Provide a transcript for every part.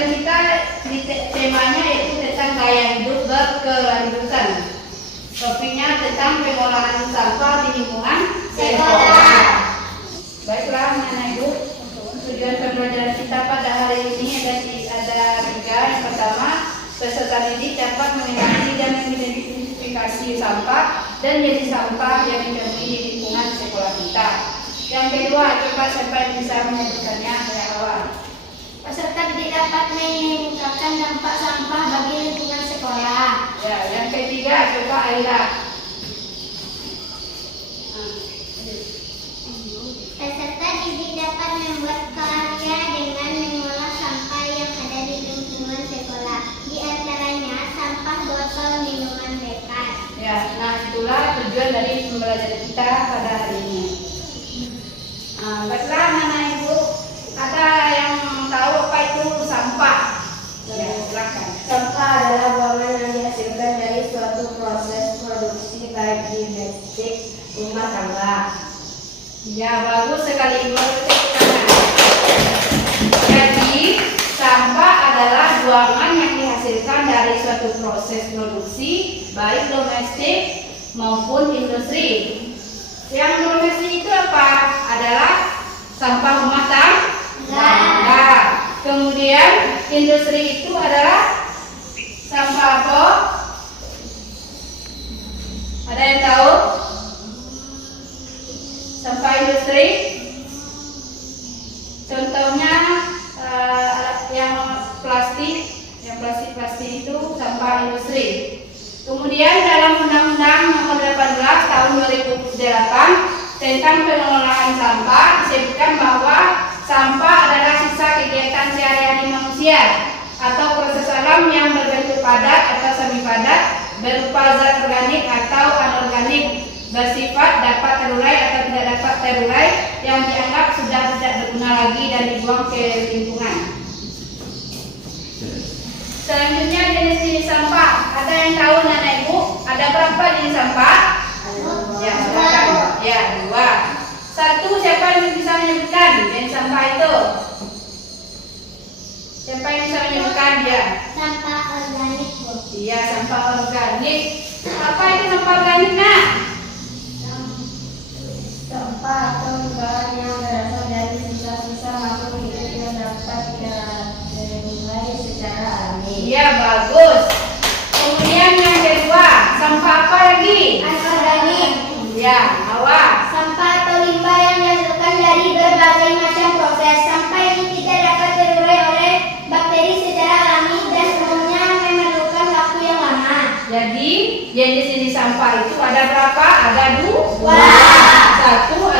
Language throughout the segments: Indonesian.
pembelajaran kita temanya yaitu tentang gaya hidup berkelanjutan. Topiknya tentang pengolahan sampah di lingkungan sekolah. Baiklah, anak ibu, tujuan pembelajaran kita pada hari ini ada 3. Yang pertama, peserta didik dapat mengenali dan mengidentifikasi sampah dan jenis sampah yang ditemui di lingkungan sekolah kita. Yang kedua, coba siapa yang bisa menyebutkannya dari awal. Peserta didik dapat mengungkapkan dampak sampah bagi lingkungan sekolah. Ya, yang ketiga, coba Aira. Peserta didik dapat membuat karya dengan mengolah sampah yang ada di lingkungan sekolah. Di antaranya sampah botol minuman bekas. Ya, nah itulah tujuan dari pembelajaran kita pada hari ini. Baiklah, anak ibu, ada yang tahu apa itu sampah? Ya, silakan. Sampah adalah buangan yang dihasilkan dari suatu proses produksi baik di domestik rumah tangga. Ya, bagus sekali ibu. Jadi, sampah adalah buangan yang dihasilkan dari suatu proses produksi baik domestik maupun industri. Yang domestik itu apa? Adalah sampah rumah tangga. Kemudian industri itu adalah sampah apa? Ada yang tahu? Sampah industri. Contohnya yang plastik itu sampah industri. Kemudian dalam Undang-Undang Nomor 18 Tahun 2008 tentang pengelolaan sampah disebutkan bahwa sampah adalah sisa kegiatan sehari-hari manusia atau proses alam yang berbentuk padat atau semi padat berupa zat organik atau anorganik, bersifat dapat terurai atau tidak dapat terurai yang dianggap sudah tidak berguna lagi dan dibuang ke lingkungan. Selanjutnya jenis-jenis sampah. Ada yang tahu anak ibu? Ada berapa jenis sampah? Ya, silakan. Ya, 2. 1, siapa yang bisa menyebutkan jenis sampah itu? Siapa yang bisa menyebutkan dia? Sampah organik, Bu. Iya, sampah organik. Apa itu sampah organik, Nak? Sampah atau bahan yang berasal dari sisa-sisa makhluk hidup yang dapat dinilai secara alami. Iya, bagus. Kemudian yang kedua, sampah apa lagi? Anorganik. Ya, Hawa. Sampah atau limbah yang dihasilkan dari berbagai macam proses. Sampah ini tidak dapat terurai oleh bakteri secara alami dan umumnya memerlukan waktu yang lama. Jadi, jenis-jenis sampah itu ada berapa? Ada 2. 1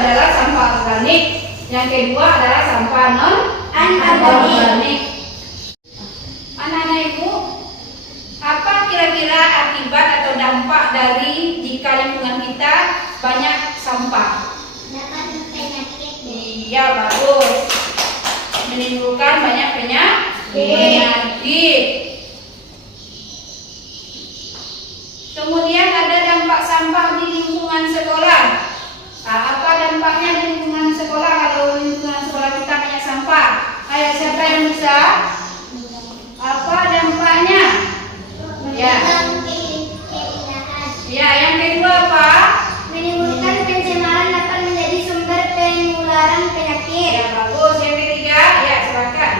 adalah sampah organik. Yang kedua adalah sampah non-organik. Anak-anak ibu, apa kira-kira akibat atau dampak dari jika lingkungan kita banyak sampah? Dapat penyakit. Iya, bagus. Menimbulkan banyak penyakit. Kemudian ada dampak sampah di lingkungan sekolah. Nah, apa dampaknya di lingkungan sekolah kalau lingkungan sekolah kita banyak sampah? Ayo, siapa yang bisa? Apa dampaknya? Ya. Ya, yang kedua apa? Menimbulkan pencemaran dapat menjadi sumber penularan penyakit. Ya, bagus. Yang ketiga, ya silakan.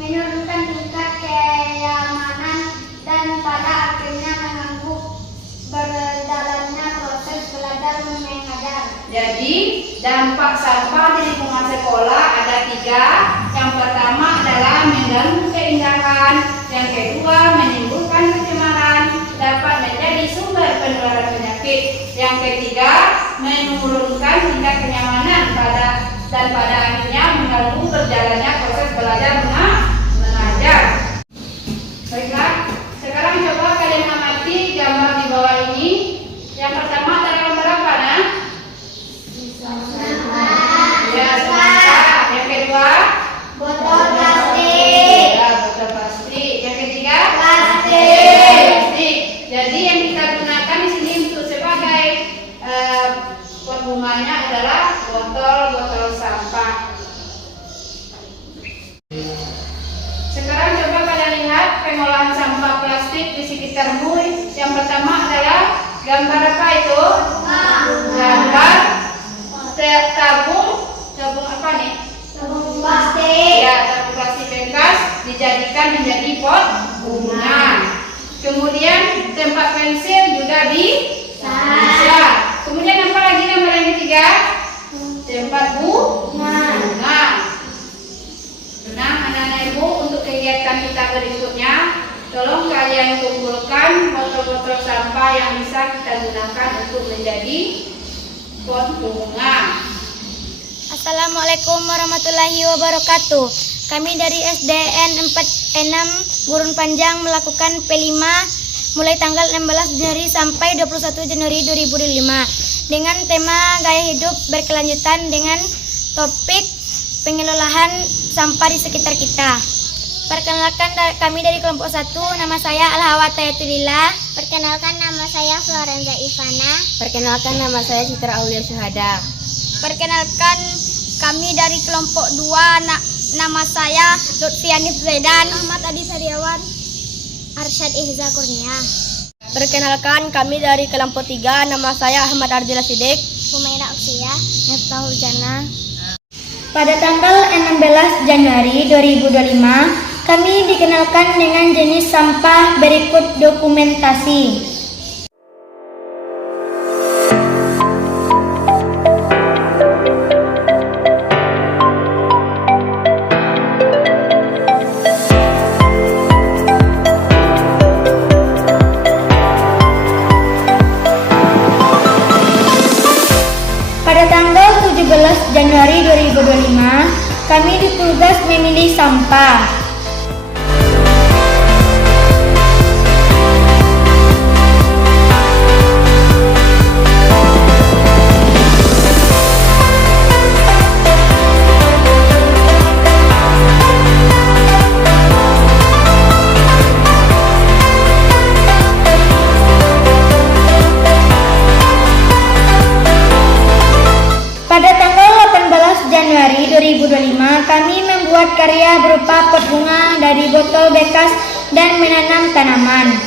Menurunkan tingkat keamanan dan pada akhirnya mengganggu berjalannya proses belajar mengajar. Jadi, dampak sampah di lingkungan sekolah ada 3. Yang pertama adalah mengganggu keindahan. Yang kedua, menimbulkan pencemaran, dapat menjadi sumber penularan penyakit. Yang ketiga, menurunkan tingkat kenyamanan dan pada akhirnya mengganggu berjalannya proses belajar mengajar. Baiklah, sekarang coba kalian amati gambar di bawah ini. Yang pertama ada gambar apa, Nah? Ya, sampah. Yang kedua, Botol plastik. ya, botol plastik. Yang ketiga, Plastik. Jadi yang kita gunakan di sini untuk sebagai penghubungannya adalah botol sampah. Sekarang coba pengolahan sampah plastik di sekitarmu. Yang pertama adalah gambar apa itu? Gambar tabung apa nih? Tabung plastik. Ya, tabung plastik bekas dijadikan menjadi pot bunga. Kemudian tempat pensil juga bisa. Kemudian apa lagi nomor yang ketiga? Tempat bunga. Nah, anak-anak ibu, untuk kegiatan kita berikutnya, tolong kalian kumpulkan botol-botol sampah yang bisa kita gunakan untuk menjadi pot bunga. Assalamualaikum warahmatullahi wabarakatuh. Kami dari SDN 46 Gurun Panjang melakukan P5 mulai tanggal 16 Januari sampai 21 Januari 2005 dengan tema gaya hidup berkelanjutan dengan topik pengelolaan sampah di sekitar kita. Perkenalkan kami dari kelompok 1, nama saya Alhawat Tayatulillah. Perkenalkan nama saya Florenza Ivana. Perkenalkan nama saya Citra Aulia Syuhada. Perkenalkan kami dari kelompok 2, nama saya Lutfiani Zaidan. Ahmad Adi Sariawan. Arsyad Ihza Kurnia. Perkenalkan kami dari kelompok 3, nama saya Ahmad Ardila Sidik. Humaira Oksia. Miftahul Jannah. Pada tanggal 16 Januari 2025, kami dikenalkan dengan jenis sampah berikut dokumentasi. Pada tanggal 17 Januari 2025, kami ditugas memilih sampah. Pada tanggal 18 Januari 2025, kami membuat karya berupa pot bunga dari botol bekas dan menanam tanaman.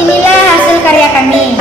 Inilah hasil karya kami.